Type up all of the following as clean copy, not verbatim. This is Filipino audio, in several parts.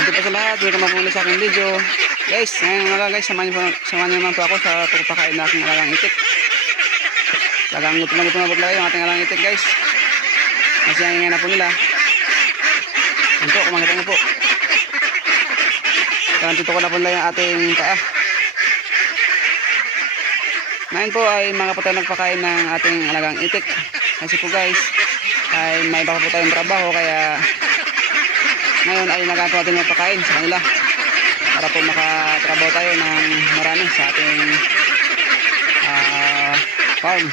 Dito pa sa lahat, welcome po muna sa aking video. Guys, ngayon nga guys, samahan niyo naman po ako sa pagpapakain na aking alagang itik. Talagang gutom na po talaga yung ating alagang itik guys. Kasi ang ingay na po nila. Yan po, kumakita niyo po. Talagang tutuko na po nila yung ating paa. Ngayon po ay mga po tayo nagpakain ng ating alagang itik. Kasi po guys, ay may baka po tayong trabaho kaya ngayon ay nagato natin magpakain sa kanila para po makatrabaho tayo ng marami sa ating farm.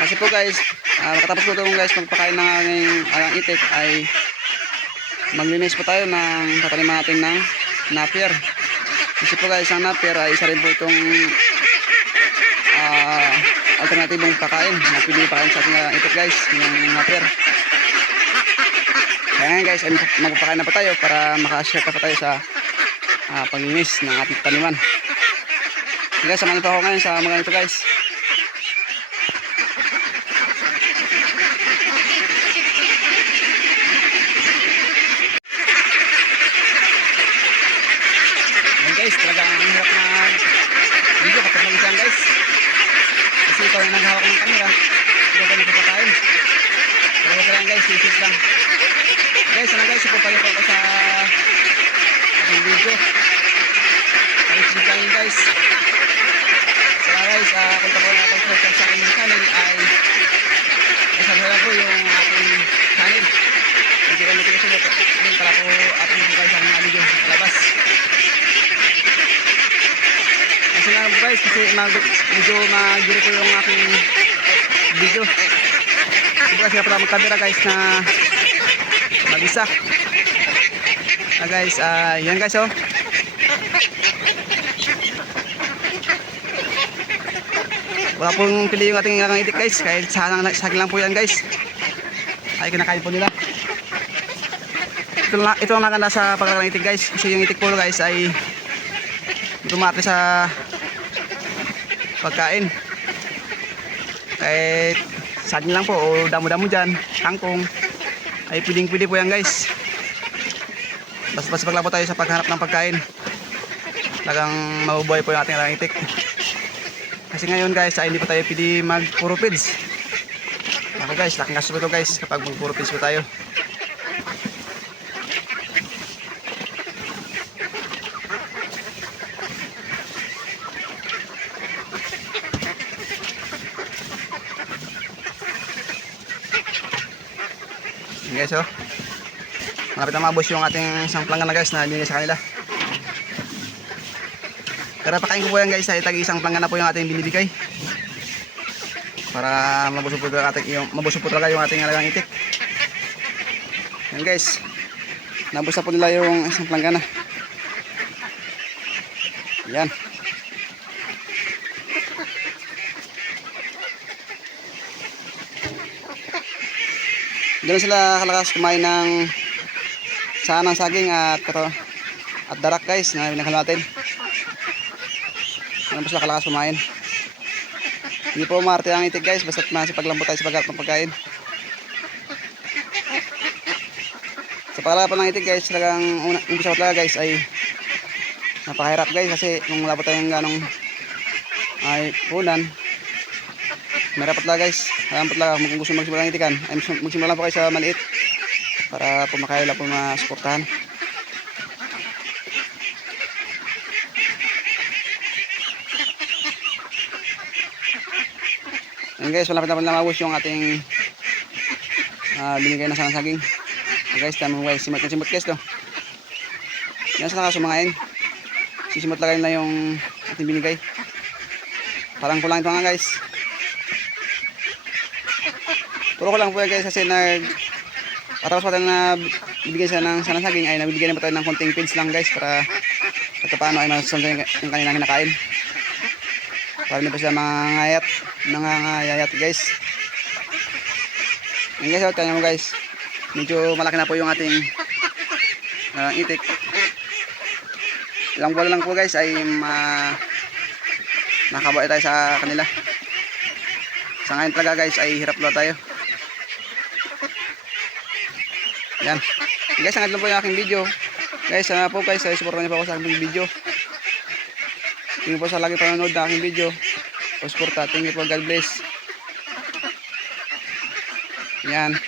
Kasi po guys, makatapos po ito guys magpakain ng aming alang itik ay maglinis po tayo ng tataniman natin ng napier. Kasi po guys, ang napier ay isa rin po itong alternatibong pakain na pwede pakain sa ating alang itik guys, yung napier. Kaya ngayon guys, magpapakain na pa tayo para makashare pa tayo sa paglinis ng ating taniman. So guys, samahan pa ako ngayon sa mga ito guys. Ayan guys, talaga ang hirap na video kapag mag-isang guys. Kasi ito yung naghawak ng camera. Ito pa nagpapakain. Talaga lang guys, isip lang. Guys, ano guys, supportan niyo po ako sa aking video. Pakisip lang yun guys. So guys, kung pa po nakapag-subscribe sa aking channel ay subscribe po yung aking channel. Hindi ko notification ito. Ayun, para po upload po kayo sa aking mga video labas. Kasi nga po guys, kasi medyo mag-giro po yung aking video. Kasi nga pala mag-camera guys na mag-isa. Guys, yan guys oh. Wala pong pili yung ating itik guys. Kahit sa akin lang po yan guys. Ay kinakain po nila. Ito ang nakanda sa pagkakalang itik guys. Kasi yung itik po guys ay dumati sa pagkain. Kahit sa akin lang po o damo-damo dyan, kangkong, ay pwede po yan guys. Basta lang po tayo sa paghanap ng pagkain. Talagang mabubuhay po yung ating alang itik. Kasi ngayon guys ay hindi pa tayo pwede mag puro feeds. Ako guys, laking gasto ito guys kapag mag puro feeds po tayo. Guys oh, malapit na mabos yung ating isang planggana guys na binigay sa kanila. Pero pakain ko po yan guys ay tagi isang planggana po yung ating binibigay para mabusog po talaga yung ating alagang itik. Yan guys, nabos na po nila yung isang planggana. Yan. Ganun sila kalakas kumain ng saan ng saging at darak guys na binaghan natin. Ganun po sila kalakas kumain. Hindi po umarte ang itik guys, basta't masipag lang po tayo sa pagharap ng pagkain. Sa pagharap ng itik guys, talagang umpisa ko talaga guys ay napakahirap guys kasi kung wala po tayong ganong ay punan. Merapat lang guys. Alam po talaga kung gusto magsimula ng itikan ay magsimula lang po kayo sa maliit para po makaya po masuportahan. Ayan guys, malapit na po namawos yung ating binigay na sanang saging. So guys, tama guys, simot guys to. Yan sa nakasumangain. Sisimot lang na yung ating binigay. Parang kulang ito nga guys. Puro ko lang po guys kasi patapos pa tayo na bibigyan siya ng sanang saging ay nabibigyan na pa tayo ng konting feeds lang guys para at paano ay masusunod yung kanilang kinakain. Para hindi pa sila nangangayayat guys. Yan guys, kanya mo guys. Medyo malaki na po yung ating itik. Ilang buwan lang po guys ay nakabawi tayo sa kanila. Sa ngayon talaga guys ay hirap lang tayo. Yan. Guys, hanggang lang po yung aking video. Guys, sana po guys, supportan niyo po ako sa aking video. Thank you po sa lagi panonood ng aking video. Suporta, thank you po, God bless. Yan.